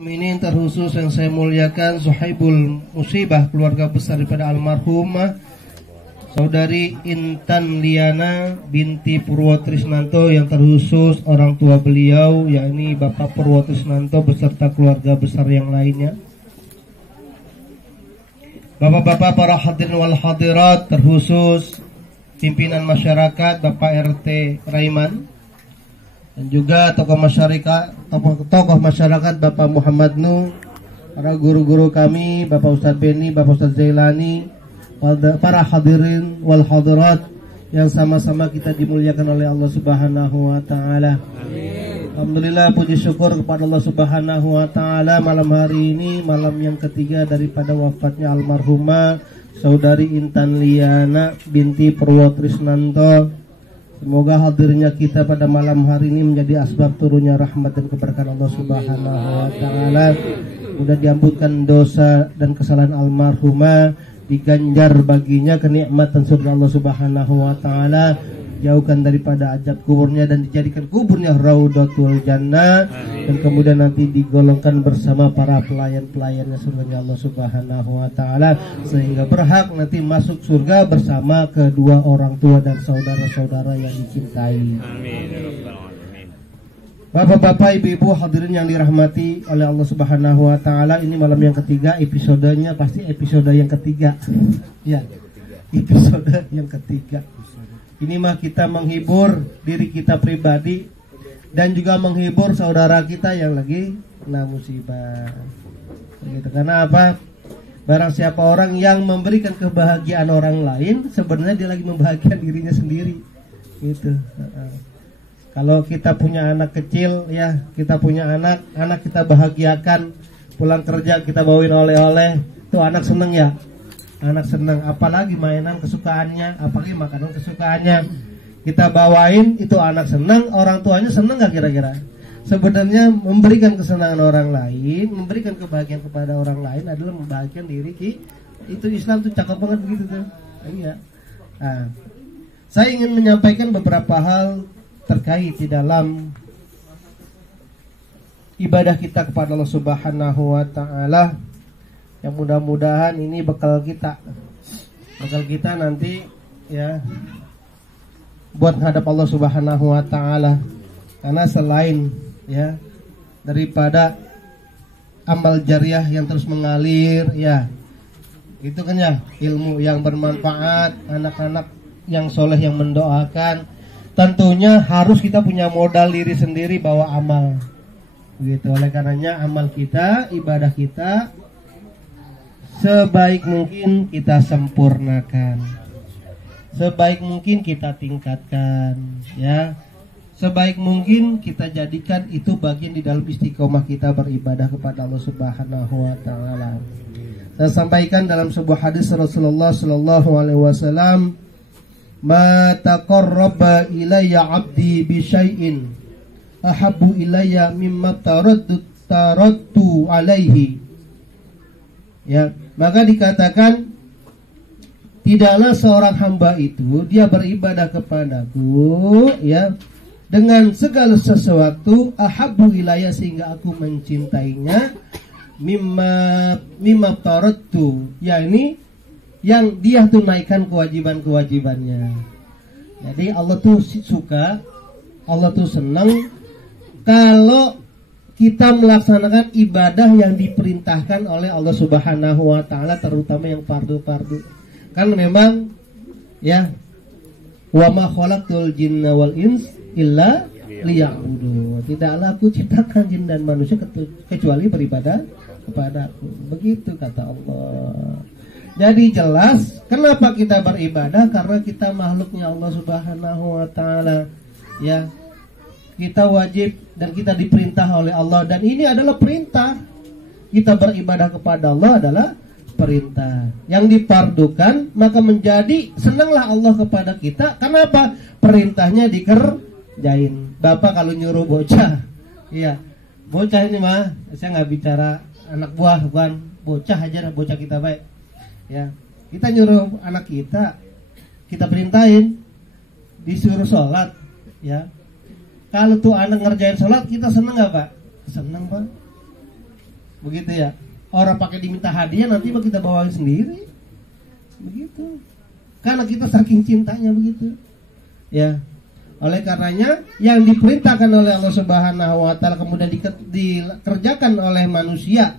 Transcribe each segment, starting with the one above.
Ini terkhusus yang saya muliakan Suhaibul Musibah, keluarga besar daripada almarhumah Saudari Intan Liana binti Purwotrisnanto, yang terkhusus orang tua beliau yakni Bapak Purwotrisnanto beserta keluarga besar yang lainnya. Bapak-bapak para hadirin wal hadirat, terkhusus pimpinan masyarakat Bapak RT Raiman, dan juga tokoh masyarakat Bapak Muhammad Nuh, para guru-guru kami Bapak Ustadz Beni, Bapak Ustadz Zailani, para hadirin wal hadirat yang sama-sama kita dimuliakan oleh Allah Subhanahu wa taala. Alhamdulillah, puji syukur kepada Allah Subhanahu wa taala, malam hari ini malam yang ketiga daripada wafatnya almarhumah Saudari Intan Liana binti Purwotrisnanto. Semoga hadirnya kita pada malam hari ini menjadi asbab turunnya rahmat dan keberkahan Allah Subhanahu wa taala. Mudah diampunkan dosa dan kesalahan almarhumah, diganjar baginya kenikmatan surga Allah Subhanahu wa taala, jauhkan daripada azab kuburnya dan dijadikan kuburnya Raudhatul Jannah, dan kemudian nanti digolongkan bersama para pelayan-pelayannya surganya Allah Subhanahu wa taala, sehingga berhak nanti masuk surga bersama kedua orang tua dan saudara-saudara yang dicintai. Bapak-bapak, ibu-ibu, hadirin yang dirahmati oleh Allah Subhanahu wa taala, ini malam yang ketiga, episodenya pasti episode yang ketiga. Ya, episode yang ketiga. Ini mah kita menghibur diri kita pribadi dan juga menghibur saudara kita yang lagi kena musibah. Begitu. Karena apa? Barang siapa orang yang memberikan kebahagiaan orang lain, sebenarnya dia lagi membahagiakan dirinya sendiri. Gitu. Kalau kita punya anak kecil, ya kita punya anak kita bahagiakan, pulang kerja kita bawain oleh-oleh, itu anak seneng ya. Anak senang, apalagi mainan kesukaannya, apalagi makanan kesukaannya kita bawain, itu anak senang. Orang tuanya senang gak kira-kira? Sebenarnya memberikan kesenangan orang lain, memberikan kebahagiaan kepada orang lain adalah membahagiakan diri kita. Itu Islam tuh cakep banget begitu tuh. Iya. Nah, saya ingin menyampaikan beberapa hal terkait di dalam ibadah kita kepada Allah Subhanahu wa taala, yang mudah-mudahan ini bekal kita nanti ya buat menghadap Allah Subhanahu wa taala. Karena selain ya daripada amal jariah yang terus mengalir, ya itu kan ya ilmu yang bermanfaat, anak-anak yang soleh yang mendoakan, tentunya harus kita punya modal diri sendiri bawa amal gitu. Oleh karenanya amal kita, ibadah kita sebaik mungkin kita sempurnakan, sebaik mungkin kita tingkatkan, ya. Sebaik mungkin kita jadikan itu bagian di dalam istiqomah kita beribadah kepada Allah Subhanahu wa taala. Saya sampaikan dalam sebuah hadis Rasulullah sallallahu alaihi wasallam, "Ma taqarraba ilayya 'abdi bi syai'in ahabbu ilayya mimma taradtu alaihi." Ya, maka dikatakan tidaklah seorang hamba itu dia beribadah kepadaku ya dengan segala sesuatu ahabbu ilayya, sehingga aku mencintainya, mimma taradtu, yakni yang dia tunaikan kewajiban-kewajibannya. Jadi Allah tuh suka, Allah tuh senang kalau kita melaksanakan ibadah yang diperintahkan oleh Allah Subhanahu wa taala, terutama yang fardu-fardu. Kan memang ya, wa ma khalaqtul jinna wal ins illa liya'budun. Tidaklah aku ciptakan jin dan manusia kecuali beribadah kepadaku. Begitu kata Allah. Jadi jelas kenapa kita beribadah, karena kita makhluknya Allah Subhanahu wa taala. Ya, kita wajib dan kita diperintah oleh Allah, dan ini adalah perintah. Kita beribadah kepada Allah adalah perintah yang dipardukan, maka menjadi senanglah Allah kepada kita. Kenapa? Perintahnya dikerjain. Bapak kalau nyuruh bocah, iya bocah ini mah, saya nggak bicara anak buah, bukan bocah aja, bocah kita baik. Ya, kita nyuruh anak kita perintahin, disuruh sholat, ya. Kalau tuh anak ngerjain sholat, kita seneng gak Pak? Seneng Pak. begitu ya. Orang pakai diminta hadiah nanti kita bawain sendiri, begitu. Karena kita saking cintanya begitu, ya. Oleh karenanya yang diperintahkan oleh Allah Subhanahu Wa Taala kemudian dikerjakan oleh manusia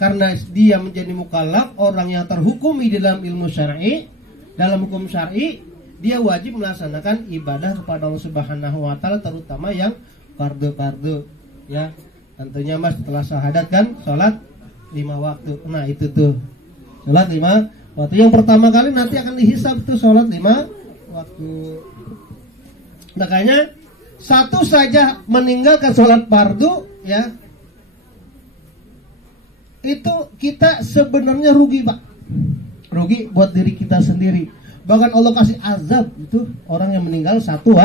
karena dia menjadi mukallaf, orang yang terhukumi dalam ilmu syar'i, dalam hukum syar'i, dia wajib melaksanakan ibadah kepada Allah Subhanahu Wa Taala, terutama yang fardu-fardu, ya. Tentunya mas setelah syahadat kan sholat 5 waktu. Nah itu tuh sholat 5 waktu. Yang pertama kali nanti akan dihisab tuh sholat 5 waktu. Makanya satu saja meninggalkan sholat fardu, ya, itu kita sebenarnya rugi pak. Rugi buat diri kita sendiri. Bahkan Allah kasih azab itu orang yang meninggal satu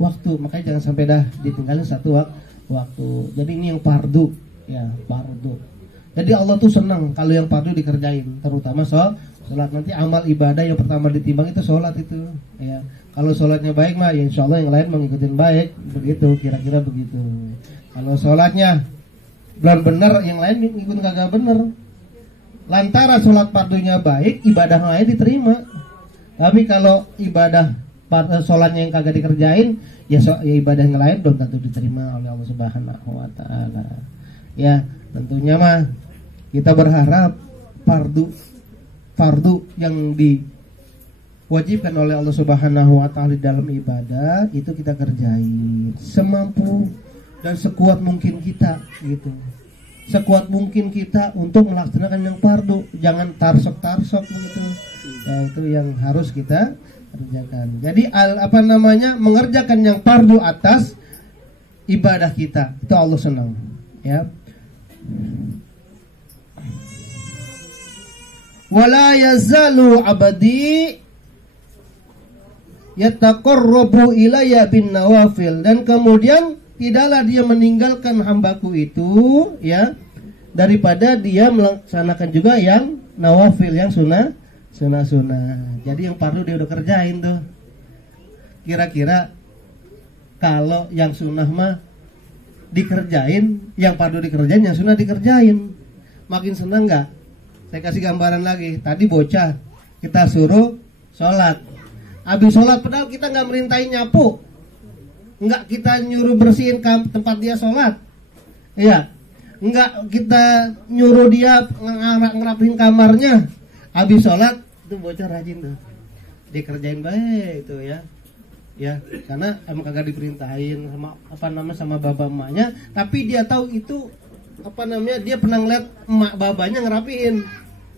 waktu. Makanya jangan sampai dah ditinggalin satu waktu. Jadi ini yang fardu, ya, fardu. Jadi Allah tuh senang kalau yang fardu dikerjain, terutama sholat. Nanti amal ibadah yang pertama ditimbang itu sholat itu, ya. Kalau sholatnya baik mah, ya insya Allah yang lain mengikuti baik, begitu, kira-kira begitu. Kalau sholatnya belum benar, yang lain ngikut kagak bener. Lantaran sholat fardunya baik, ibadah lain diterima. Tapi kalau ibadah sholatnya yang kagak dikerjain, ya ibadah yang lain belum tentu diterima oleh Allah Subhanahu Wa Taala. Ya, tentunya mah kita berharap fardu yang diwajibkan oleh Allah Subhanahu Wa Taala di dalam ibadah itu kita kerjain semampu dan sekuat mungkin kita, gitu. Sekuat mungkin kita untuk melaksanakan yang fardu, jangan tarsok begitu. Nah, itu yang harus kita kerjakan. Jadi mengerjakan yang fardu atas ibadah kita itu Allah senang, ya. Wala yazalu abadi yataqarrabu ilayya bin nawafil, dan kemudian tidaklah dia meninggalkan hambaku itu, ya, daripada dia melaksanakan juga yang nawafil, yang sunnah. Jadi yang fardu dia udah kerjain tuh. Kira-kira kalau yang sunnah mah dikerjain, yang fardu dikerjain, yang sunnah dikerjain, makin senang nggak? Saya kasih gambaran lagi. Tadi bocah kita suruh sholat, habis sholat padahal kita nggak merintahin nyapu, nggak kita nyuruh bersihin tempat dia sholat, iya, nggak kita nyuruh dia ngerapihin kamarnya. Habis sholat itu bocah rajin tuh, dikerjain baik itu, ya. Ya, karena emang kagak diperintahin sama bapak emaknya, tapi dia tahu itu dia pernah ngeliat emak babanya ngerapiin,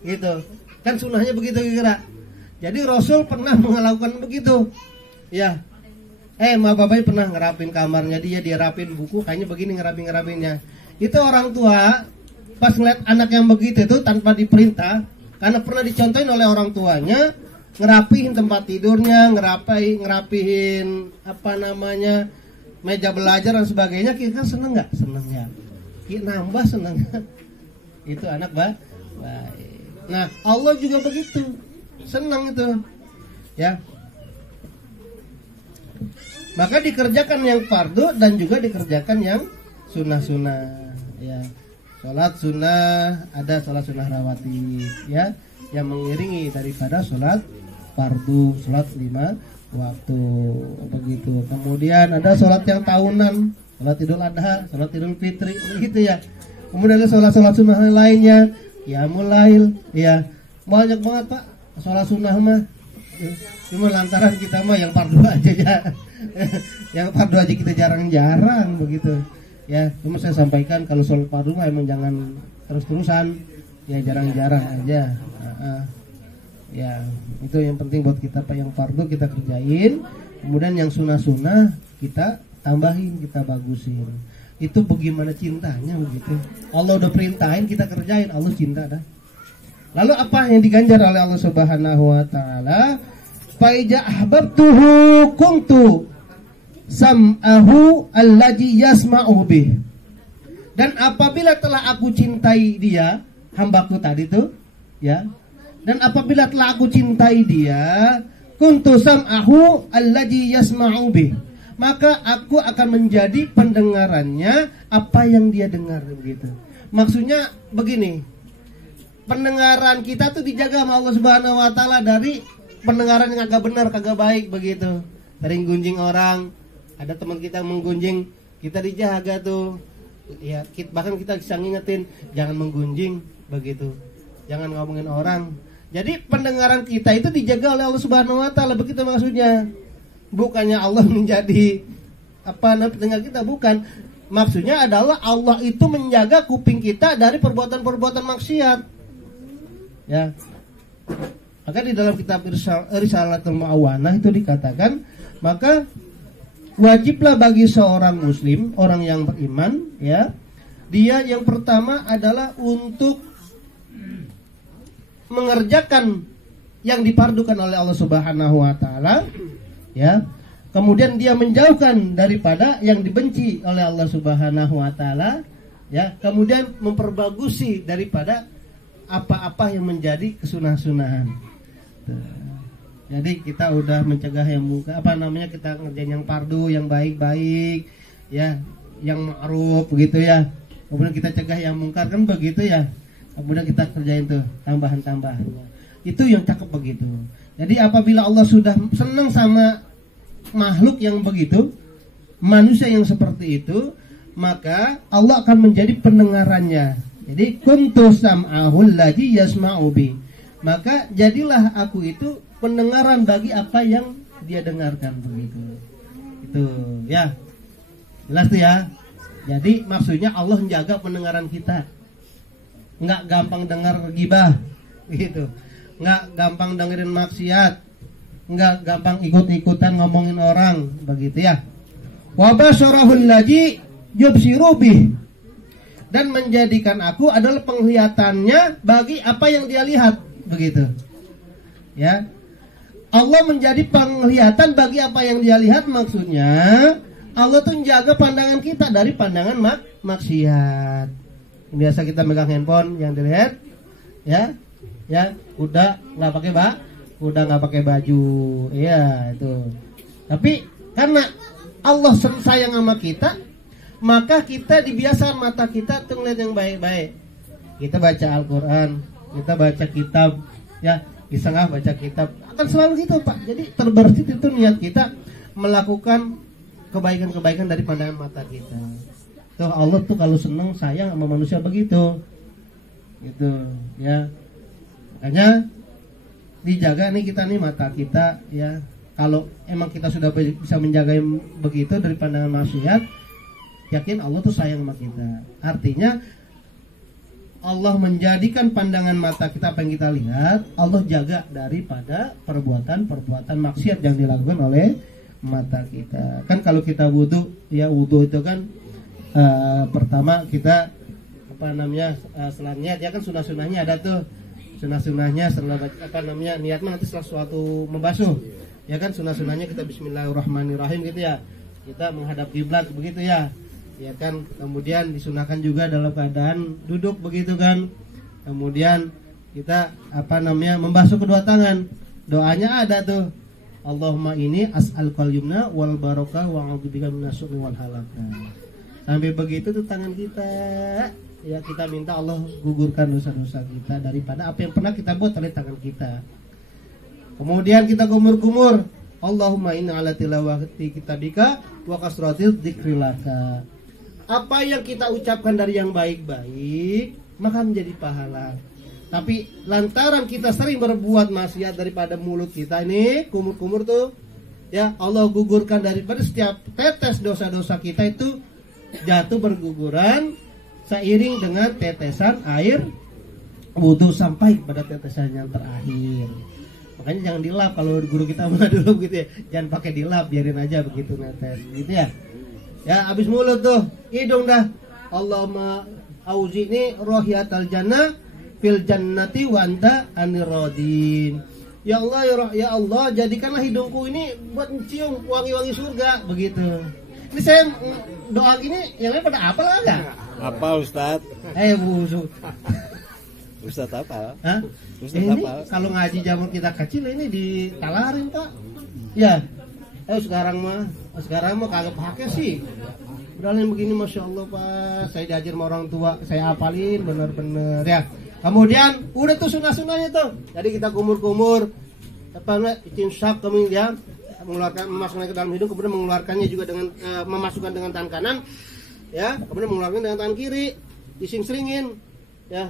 gitu. Kan sunnahnya begitu kira. Jadi Rasul pernah melakukan begitu, ya. Emak babanya pernah ngerapin kamarnya dia rapin buku, kayaknya begini ngerapinnya. Itu orang tua pas ngeliat anak yang begitu itu tanpa diperintah, karena pernah dicontohin oleh orang tuanya, ngerapihin tempat tidurnya, ngerapihin meja belajar dan sebagainya. Kita seneng nggak? Seneng ya. Nambah seneng. Itu anak baik. Nah Allah juga begitu, senang itu, ya. Maka dikerjakan yang fardu dan juga dikerjakan yang sunnah, ya. Sholat sunnah, ada sholat sunnah rawatib, ya, yang mengiringi daripada sholat fardu, sholat 5 waktu, begitu. Kemudian ada sholat yang tahunan, sholat Idul Adha, sholat Idul Fitri, begitu ya. Kemudian ada sholat sunnah lainnya, ya mulail, ya, banyak banget pak sholat sunnah mah. Cuma lantaran kita mah yang fardu aja ya, yang fardu aja kita jarang-jarang begitu. Ya, cuma saya sampaikan kalau sholat fardu mah emang jangan terus-terusan, ya jarang-jarang aja. Ya, itu yang penting buat kita pak, yang fardu kita kerjain, kemudian yang sunnah kita tambahin, kita bagusin. Itu bagaimana cintanya begitu. Allah udah perintahin kita kerjain, Allah cinta dah. Lalu apa yang diganjar oleh Allah Subhanahu Wa Taala? Fa iza ahbabtuhu kuntu sam'ahu allazi yasma'u bih. Dan apabila telah aku cintai dia, hambaku tadi tuh, ya. Dan apabila telah aku cintai dia, kuntu sam'ahu allazi yasma'u bih, maka aku akan menjadi pendengarannya apa yang dia dengar, begitu. Maksudnya begini, pendengaran kita tuh dijaga sama Allah Subhanahu Wa Taala dari pendengaran yang agak benar, kagak baik begitu. Sering gunjing orang, ada teman kita menggunjing, kita dijaga tuh. Ya, bahkan kita bisa ngingetin jangan menggunjing begitu, jangan ngomongin orang. Jadi pendengaran kita itu dijaga oleh Allah Subhanahu Wa Taala, begitu maksudnya. Bukannya Allah menjadi pendengar kita, bukan. Maksudnya adalah Allah itu menjaga kuping kita dari perbuatan-perbuatan maksiat. Ya. Maka di dalam kitab Risalatul Mu'awanah itu dikatakan, maka wajiblah bagi seorang muslim, orang yang beriman, ya, dia yang pertama adalah untuk mengerjakan yang dipardukan oleh Allah Subhanahu Wa Taala, ya. Kemudian dia menjauhkan daripada yang dibenci oleh Allah Subhanahu Wa Taala, ya. Kemudian memperbagusi daripada apa-apa yang menjadi kesunah-sunahan. Jadi kita udah mencegah yang kita ngerjain yang fardu, yang baik-baik, ya, yang ma'ruf begitu ya. Kemudian kita cegah yang mungkar, kan begitu ya. Kemudian kita kerjain tuh tambahan-tambahannya. Itu yang cakep begitu. Jadi apabila Allah sudah senang sama makhluk yang begitu, manusia yang seperti itu, maka Allah akan menjadi pendengarannya. Jadi kuntu sam'ahul ladzi yasma'u bi. Maka jadilah aku itu pendengaran bagi apa yang dia dengarkan begitu. Itu ya. Jelas tuh ya. Jadi maksudnya Allah menjaga pendengaran kita. Enggak gampang dengar gibah gitu. Enggak gampang dengerin maksiat. Enggak gampang ikut-ikutan ngomongin orang begitu ya. Wa basarahul ladzi yubsiru bih. Dan menjadikan aku adalah penglihatannya bagi apa yang dia lihat begitu. Ya. Allah menjadi penglihatan bagi apa yang dia lihat, maksudnya Allah tuh menjaga pandangan kita dari pandangan maksiat. Biasa kita megang handphone yang dilihat, ya, ya, udah nggak pakai baju, ya itu. Tapi karena Allah sayang sama kita, maka kita dibiasakan mata kita tuh ngeliat yang baik-baik. Kita baca Al-Quran, kita baca kitab, ya, bisa nggak baca kitab, akan selalu gitu Pak. Jadi terbersih itu niat kita melakukan kebaikan-kebaikan dari pandangan mata kita. Tuh Allah tuh kalau seneng sayang sama manusia begitu, gitu, ya. Makanya dijaga nih kita nih mata kita, ya. Kalau emang kita sudah bisa menjaga yang begitu dari pandangan maksiat, yakin Allah tuh sayang sama kita. Artinya Allah menjadikan pandangan mata kita apa yang kita lihat, Allah jaga daripada perbuatan-perbuatan maksiat yang dilakukan oleh mata kita. Kan kalau kita wudu, ya wudu itu kan pertama kita setelah niat, ya kan sunah-sunahnya ada tuh. Sunah-sunahnya setelah niat nanti setelah suatu membasuh. Ya kan sunah-sunahnya kita bismillahirrahmanirrahim gitu ya. Kita menghadap kiblat begitu ya. Ya kan, kemudian disunahkan juga dalam keadaan duduk begitu kan. Kemudian kita membasuh kedua tangan. Doanya ada tuh. Allahumma ini as'alukal yumna wal barokah wa a'udzubika minasy wal halaka. Sampai begitu tuh tangan kita. Ya kita minta Allah gugurkan dosa-dosa kita daripada apa yang pernah kita buat oleh tangan kita. Kemudian kita gumur-gumur. Allahumma inna ala tilawati kitabika wa kasratil dzikrilaka. Apa yang kita ucapkan dari yang baik-baik maka menjadi pahala. Tapi lantaran kita sering berbuat maksiat daripada mulut kita ini, kumur-kumur tuh, ya Allah gugurkan daripada setiap tetes dosa-dosa kita itu jatuh berguguran seiring dengan tetesan air wudu sampai pada tetesan yang terakhir. Makanya jangan dilap, kalau guru kita pernah dulu gitu ya, jangan pakai dilap, biarin aja begitu netes, gitu ya. Ya habis mulut tuh, hidung dah. Allahumma auzi'ni rohiyatal jannah fil jannati wa anta anirodin. Ya Allah, ya Allah, jadikanlah hidungku ini buat mencium wangi-wangi surga begitu. Ini saya doa gini, yang lain pada apa lah enggak? Apa Ustaz? Busu. Ustaz apa? Hah? Ustaz ini apa? Kalau ngaji zaman kita kecil ini ditalarin Pak. Ya. Sekarang mah kagak pakai sih. Padahal yang begini masya Allah Pak, saya diajar sama orang tua, saya hafalin bener-bener ya. Kemudian udah tuh sunah-sunahnya tuh. Jadi kita kumur-kumur, apa namanya, istinsyaq kemudian mengeluarkan, memasukkan ke dalam hidung, kemudian mengeluarkannya juga dengan memasukkan dengan tangan kanan, ya, kemudian mengeluarkan dengan tangan kiri, dising-seringin, ya.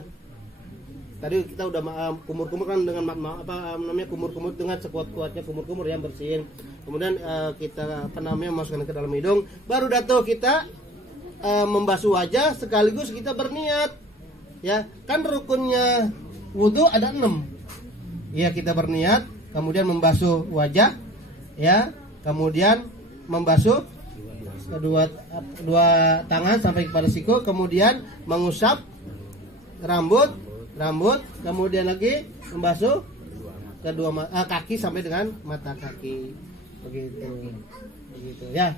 Tadi kita udah kumur-kumur kan dengan apa namanya, kumur-kumur dengan sekuat-kuatnya kumur-kumur yang bersihin. Kemudian kita apa namanya, masukkan ke dalam hidung, baru tuh kita membasuh wajah sekaligus kita berniat, ya. Kan rukunnya wudu ada 6. Ya, kita berniat, kemudian membasuh wajah, ya, kemudian membasuh kedua tangan sampai kepada siku, kemudian mengusap rambut, kemudian lagi membasuh kedua kaki sampai dengan mata kaki, begitu ya.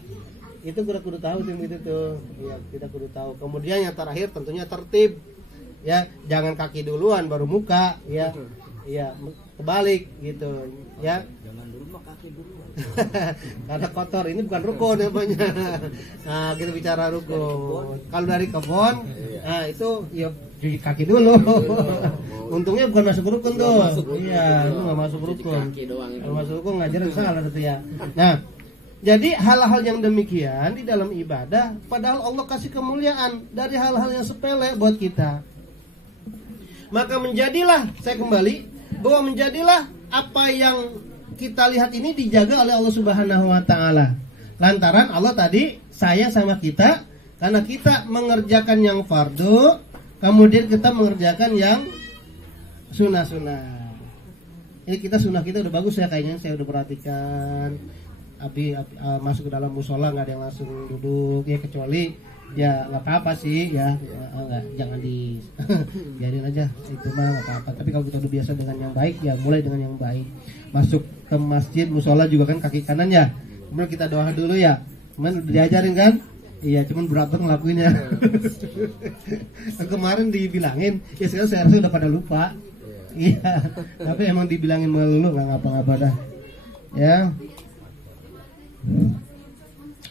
Itu kita kudu tahu tim itu tuh, ya, kita kudu tahu. Kemudian yang terakhir tentunya tertib, ya, jangan kaki duluan baru muka, ya, ya, kebalik gitu, ya. Jangan dulu mah kaki duluan. Karena kotor, ini bukan rukun namanya. Nah, kita bicara rukun. Kalau dari kebun, nah itu ya cuci kaki dulu. Untungnya bukan masuk rukun tuh. Iya, itu nggak masuk rukun. Kalau masuk rukun ngajarin salah itu ya. Nah, jadi hal-hal yang demikian di dalam ibadah, padahal Allah kasih kemuliaan dari hal-hal yang sepele buat kita. Maka menjadilah, saya kembali, bahwa menjadilah apa yang kita lihat ini dijaga oleh Allah Subhanahu wa taala. Lantaran Allah tadi sayang sama kita karena kita mengerjakan yang fardu, kemudian kita mengerjakan yang sunnah-sunnah. Ini kita sunnah kita udah bagus ya kayaknya, saya udah perhatikan. Abi masuk ke dalam musola nggak ada yang langsung duduk ya, kecuali ya nggak apa-apa sih ya, nggak, jangan di biarin aja itu mah nggak apa-apa. Tapi kalau kita udah biasa dengan yang baik ya mulai dengan yang baik. Masuk ke masjid musola juga kan kaki kanan ya, kemudian kita doa dulu ya, cuman udah diajarin kan, iya cuman berat banget ngelakuinnya. Kemarin dibilangin ya, sekarang saya rasa udah pada lupa. Iya, tapi emang dibilangin melulu nggak ngapa-ngapa dah ya.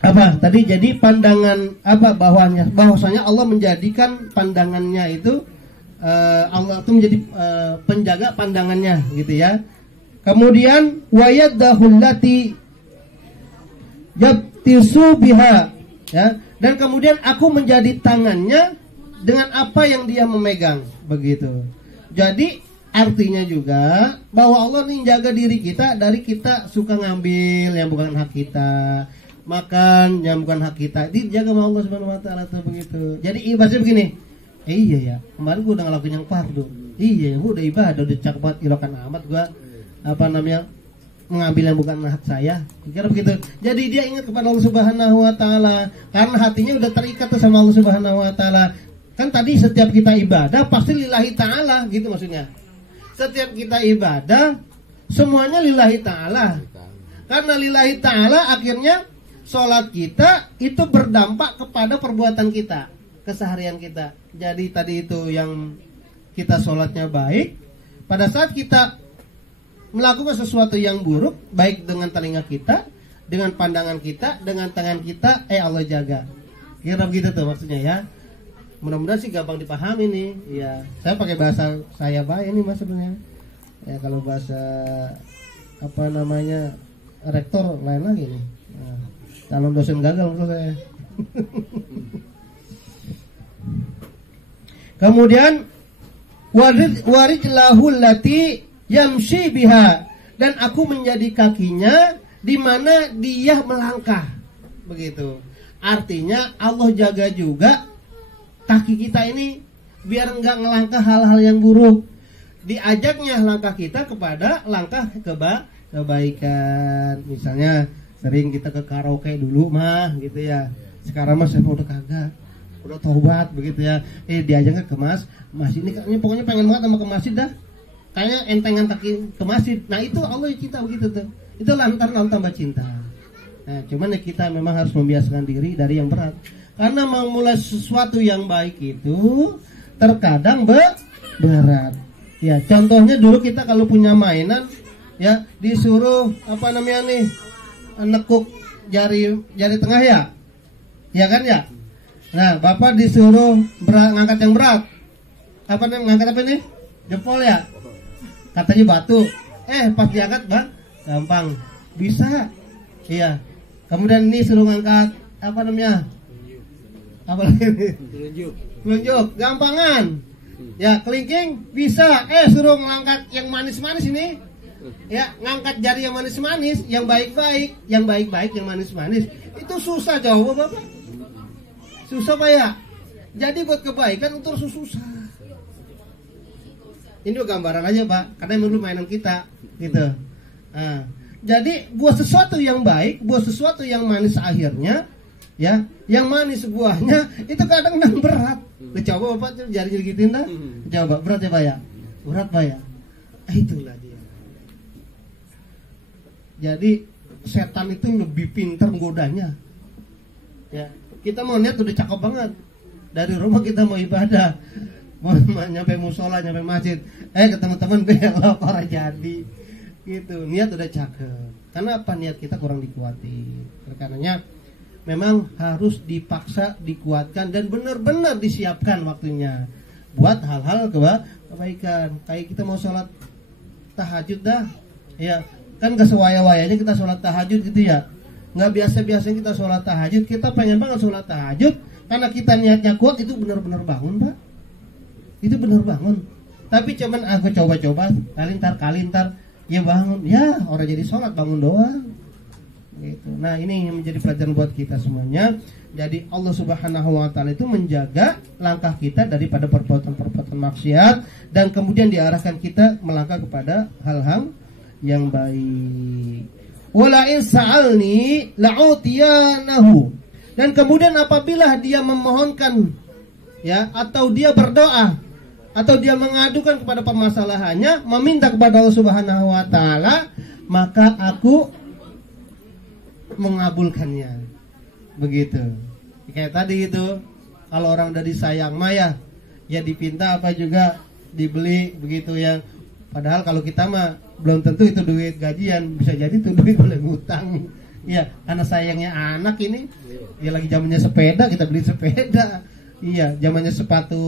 Apa tadi, jadi pandangan apa bahwasanya Allah menjadikan pandangannya itu Allah itu menjadi penjaga pandangannya gitu ya. Kemudian wayadahul lati yabtisu biha, ya, dan kemudian aku menjadi tangannya dengan apa yang dia memegang, begitu. Jadi artinya juga bahwa Allah nih jaga diri kita dari kita suka ngambil yang bukan hak kita, makan yang bukan hak kita, dijaga sama Allah Subhanahu wa taala tuh, begitu. Jadi ibadahnya begini. Iya ya, kemarin gua udah ngelakuin yang fardu. Iya, gua udah ibadah, udah cakep banget, ilokan amat gua apa namanya mengambil yang bukan hak saya. Kira begitu. Jadi dia ingat kepada Allah Subhanahu wa taala karena hatinya udah terikat tuh sama Allah Subhanahu wa taala. Kan tadi setiap kita ibadah pasti lillahi taala gitu maksudnya. Setiap kita ibadah semuanya lillahi ta'ala. Karena lillahi ta'ala akhirnya sholat kita itu berdampak kepada perbuatan kita, keseharian kita. Jadi tadi itu yang kita sholatnya baik, pada saat kita melakukan sesuatu yang buruk, baik dengan telinga kita, dengan pandangan kita, dengan tangan kita, Allah jaga. Kira begitu tuh maksudnya ya. Mudah-mudahan sih gampang dipahami nih. Ya, saya pakai bahasa saya baik ini mas sebenarnya. Ya kalau bahasa apa namanya rektor lain lagi nih. Nah, calon dosen gagal menurut saya. Kemudian warijlahul lati yamshi biha, dan aku menjadi kakinya di mana dia melangkah. Begitu. Artinya Allah jaga juga kaki kita ini biar enggak ngelangkah hal-hal yang buruk. Diajaknya langkah kita kepada langkah kebaikan. Misalnya sering kita ke karaoke dulu mah gitu ya. Sekarang mah saya udah kagak, udah taubat begitu ya. Diajaknya ke mas ini kayaknya pokoknya pengen banget sama ke masjid dah. Kayaknya entengan kaki ke masjid. Nah itu Allah cinta begitu tuh. Itu lantaran tambah cinta. Nah cuman ya kita memang harus membiasakan diri dari yang berat. Karena memulai sesuatu yang baik itu terkadang berat. Ya, contohnya dulu kita kalau punya mainan, ya disuruh apa namanya nih, nekuk jari tengah ya. Ya kan ya? Nah, Bapak disuruh ngangkat yang berat. Apa nih? Ngangkat apa nih? Jempol ya? Katanya batu. Pas diangkat, Bang, gampang. Bisa. Iya. Kemudian ini suruh ngangkat apa namanya? Apa lagi? Telunjuk. Gampangan. Ya, kelingking bisa. Suruh ngangkat yang manis-manis ini. Ya, ngangkat jari yang manis-manis, yang baik-baik, yang manis-manis. Itu susah jauh, Bapak. Susah Pak ya. Jadi buat kebaikan itu susah. Ini gambaran aja Pak, karena yang dulu mainan kita, gitu. Nah, jadi buat sesuatu yang baik, buat sesuatu yang manis akhirnya, ya, yang manis buahnya itu kadang berat. Coba Bapak jari gituin dah. Coba berat ya Pak ya, berat Pak ya. Itulah dia. Jadi setan itu lebih pintar menggodanya. Ya, kita mau lihat udah cakep banget. Dari rumah kita mau ibadah, mau nyampe musola, nyampe masjid, ketemu teman belok orang jadi. Gitu, niat udah cakep. Karena apa? Niat kita kurang dikuatin. Karenanya memang harus dipaksa, dikuatkan dan benar-benar disiapkan waktunya buat hal-hal kebaikan. Kayak kita mau sholat tahajud dah, ya kan gak sewaya-wayanya kita sholat tahajud gitu ya. Nggak biasa-biasanya kita sholat tahajud. Kita pengen banget sholat tahajud karena kita niatnya kuat, itu benar-benar bangun Pak. Itu benar bangun. Tapi cuman aku coba-coba kalintar ya bangun. Ya orang jadi sholat bangun doang gitu. Nah ini yang menjadi pelajaran buat kita semuanya. Jadi Allah Subhanahu wa ta'ala itu menjaga langkah kita daripada perbuatan-perbuatan maksiat, dan kemudian diarahkan kita melangkah kepada hal-hal yang baik. Wala in sa'alni la'utiyanahu. Dan kemudian apabila dia memohonkan, ya, atau dia berdoa, atau dia mengadukan kepada permasalahannya, meminta kepada Allah Subhanahu wa ta'ala, maka aku mengabulkannya. Begitu. Kayak tadi itu, kalau orang udah disayang mah ya dipinta apa juga dibeli begitu ya. Padahal kalau kita mah belum tentu itu duit gajian, bisa jadi itu duit oleh ngutang. Iya, karena sayangnya anak ini, ya lagi zamannya sepeda, kita beli sepeda. Iya, zamannya sepatu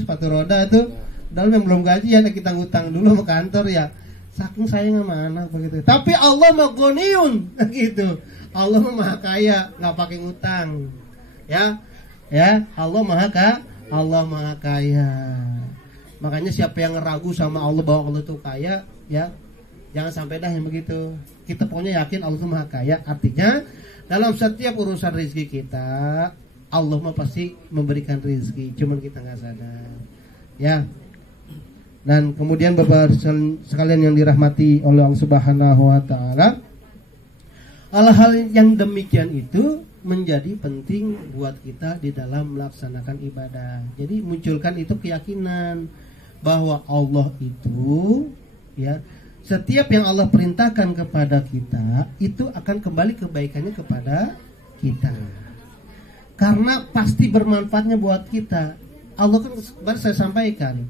sepatu roda itu, dalam yang belum gajian kita ngutang dulu sama kantor ya. Saking sayang sama anak begitu. Tapi Allah mah ghaniyun gitu. Allah mah maha kaya, nggak pakai ngutang. Ya, Allah maha kaya. Makanya siapa yang ragu sama Allah bahwa Allah itu kaya, ya jangan sampai dah yang begitu. Kita pokoknya yakin Allah itu maha kaya. Artinya dalam setiap urusan rezeki kita, Allah mah pasti memberikan rezeki, cuman kita nggak sadar. Ya. Dan kemudian Bapak sekalian yang dirahmati oleh Allah Subhanahu wa ta'ala, hal-hal yang demikian itu menjadi penting buat kita di dalam melaksanakan ibadah. Jadi munculkan itu keyakinan bahwa Allah itu, ya, setiap yang Allah perintahkan kepada kita itu akan kembali kebaikannya kepada kita. Karena pasti bermanfaatnya buat kita. Allah kan baru saya sampaikan,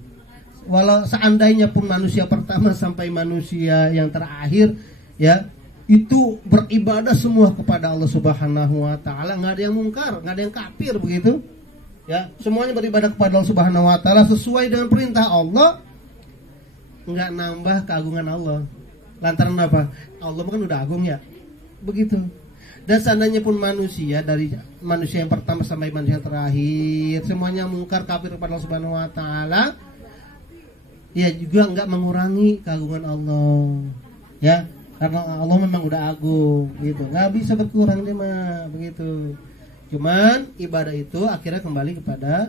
walau seandainya pun manusia pertama sampai manusia yang terakhir, ya, itu beribadah semua kepada Allah Subhanahu wa ta'ala, nggak ada yang mungkar, nggak ada yang kafir begitu. Ya, semuanya beribadah kepada Allah Subhanahu wa ta'ala sesuai dengan perintah Allah, nggak nambah keagungan Allah. Lantaran apa? Allah kan udah agung ya. Begitu. Dan seandainya pun manusia, dari manusia yang pertama sampai manusia yang terakhir, semuanya mungkar kafir kepada Allah Subhanahu wa ta'ala, ya juga nggak mengurangi keagungan Allah. Ya, karena Allah memang udah agung gitu, nggak bisa berkurang dia mah begitu. Cuman ibadah itu akhirnya kembali kepada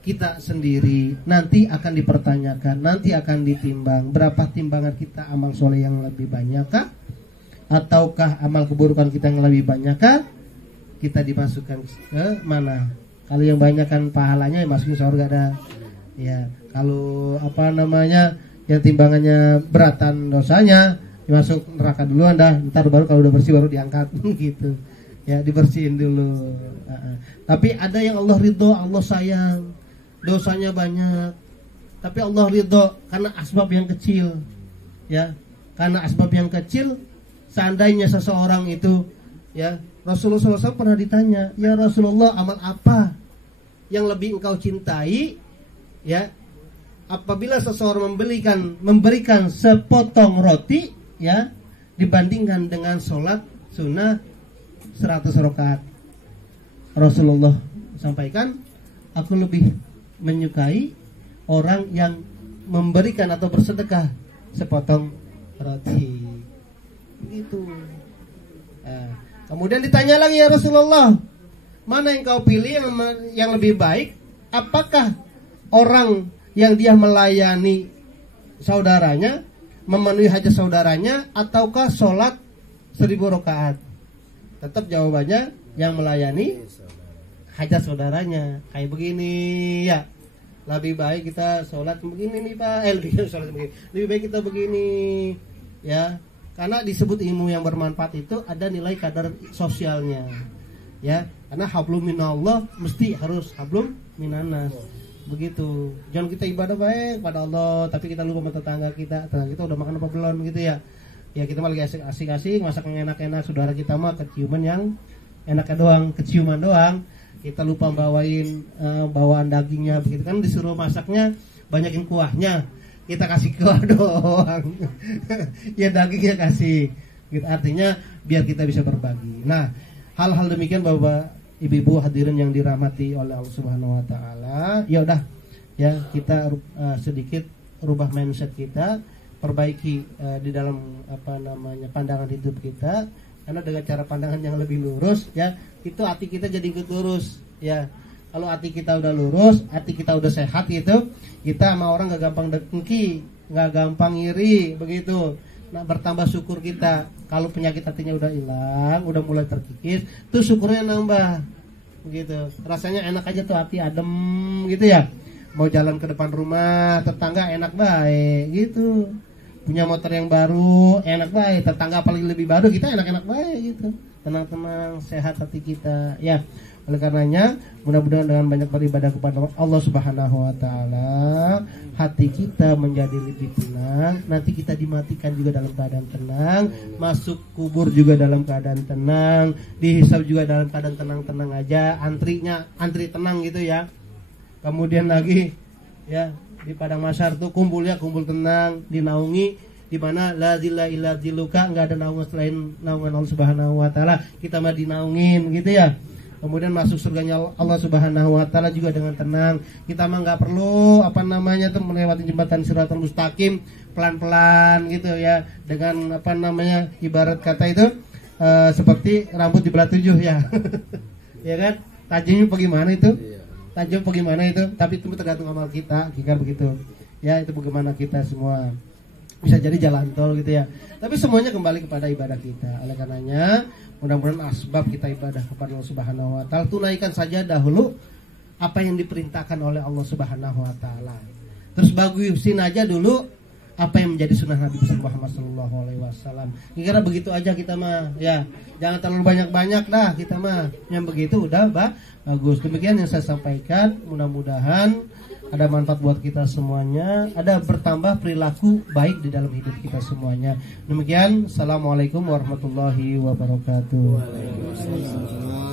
kita sendiri. Nanti akan dipertanyakan, nanti akan ditimbang berapa timbangan kita, amal soleh yang lebih banyakkah ataukah amal keburukan kita yang lebih banyakkah. Kita dimasukkan ke mana? Kalau yang banyak kan pahalanya, masukin surga dah. Ya, kalau yang timbangannya beratan dosanya, masuk neraka duluan dah. Ntar baru kalau udah bersih baru diangkat gitu. Ya, dibersihin dulu. Tapi ada yang Allah ridho, Allah sayang, dosanya banyak, tapi Allah ridho karena asbab yang kecil. Ya, karena asbab yang kecil, seandainya seseorang itu, ya, Rasulullah SAW pernah ditanya, ya Rasulullah, amal apa yang lebih engkau cintai? Ya, apabila seseorang memberikan sepotong roti, ya, dibandingkan dengan sholat sunnah 100 rakaat. Rasulullah sampaikan, aku lebih menyukai orang yang memberikan atau bersedekah sepotong roti. Begitu. Kemudian ditanya lagi, ya Rasulullah, mana yang kau pilih yang lebih baik? Apakah orang yang dia melayani saudaranya, memenuhi hajat saudaranya, ataukah sholat 1000 rakaat? Tetap jawabannya yang melayani hajat saudaranya. Kayak begini ya, lebih baik kita sholat begini nih Pak, lebih baik kita begini ya. Karena disebut ilmu yang bermanfaat itu ada nilai kadar sosialnya, ya. Karena hablum minallah mesti harus hablum minanas, begitu. Jangan kita ibadah baik pada Allah, tapi kita lupa sama tetangga kita udah makan apa belum, gitu ya. Ya kita malah lagi asik-asik masak yang enak-enak, saudara kita mah keciuman yang enaknya doang, keciuman doang. Kita lupa bawain bawaan dagingnya, begitu kan. Disuruh masaknya banyakin kuahnya, kita kasih kuah doang. Ya dagingnya kasih gitu. Artinya biar kita bisa berbagi. Nah, hal-hal demikian Bapak Ibu hadirin yang dirahmati oleh Allah Subhanahu wa taala, ya udah ya kita sedikit rubah mindset kita, perbaiki di dalam pandangan hidup kita. Karena dengan cara pandangan yang lebih lurus ya, itu hati kita jadi ikut lurus ya. Kalau hati kita udah lurus, hati kita udah sehat gitu, kita sama orang gak gampang dengki, gak gampang iri, begitu. Nah, bertambah syukur kita. Kalau penyakit hatinya udah hilang, udah mulai terkikis, tuh syukurnya nambah, begitu. Rasanya enak aja tuh, hati adem gitu ya. Mau jalan ke depan rumah, tetangga enak baik gitu. Punya motor yang baru, enak baik. Tetangga apalagi lebih baru, kita enak-enak baik gitu. Tenang-tenang, sehat hati kita ya. Oleh karenanya, mudah-mudahan dengan banyak beribadah kepada Allah Subhanahu wa taala, hati kita menjadi lebih tenang. Nanti kita dimatikan juga dalam keadaan tenang, masuk kubur juga dalam keadaan tenang, dihisab juga dalam keadaan tenang-tenang aja, antri tenang gitu ya. Kemudian lagi ya, di padang mahsyar tuh kumpul tenang, dinaungi, di mana la zilla illa zilluka, enggak ada naungan selain naungan Allah Subhanahu wa taala, kita mah dinaungin gitu ya. Kemudian masuk surganya Allah Subhanahu wa taala juga dengan tenang. Kita mah enggak perlu melewati jembatan Shiratal Mustaqim pelan-pelan gitu ya, dengan ibarat kata itu seperti rambut dibelah 7 ya. Ya kan? Tajamnya bagaimana itu? Tajam bagaimana itu? Tapi itu tergantung amal kita, jika begitu. Ya, itu bagaimana kita semua. Bisa jadi jalan tol gitu ya. Tapi semuanya kembali kepada ibadah kita. Oleh karenanya, mudah-mudahan asbab kita ibadah kepada Allah Subhanahu wa taala, tunaikan saja dahulu apa yang diperintahkan oleh Allah Subhanahu wa taala. Terus bagusin aja dulu apa yang menjadi sunnah Nabi Muhammad sallallahu alaihi wasallam. Kira-kira begitu aja kita mah ya. Jangan terlalu banyak-banyak dah kita mah. Yang begitu udah bagus. Demikian yang saya sampaikan, mudah-mudahan ada manfaat buat kita semuanya, ada bertambah perilaku baik di dalam hidup kita semuanya. Demikian, assalamualaikum warahmatullahi wabarakatuh. Waalaikumsalam.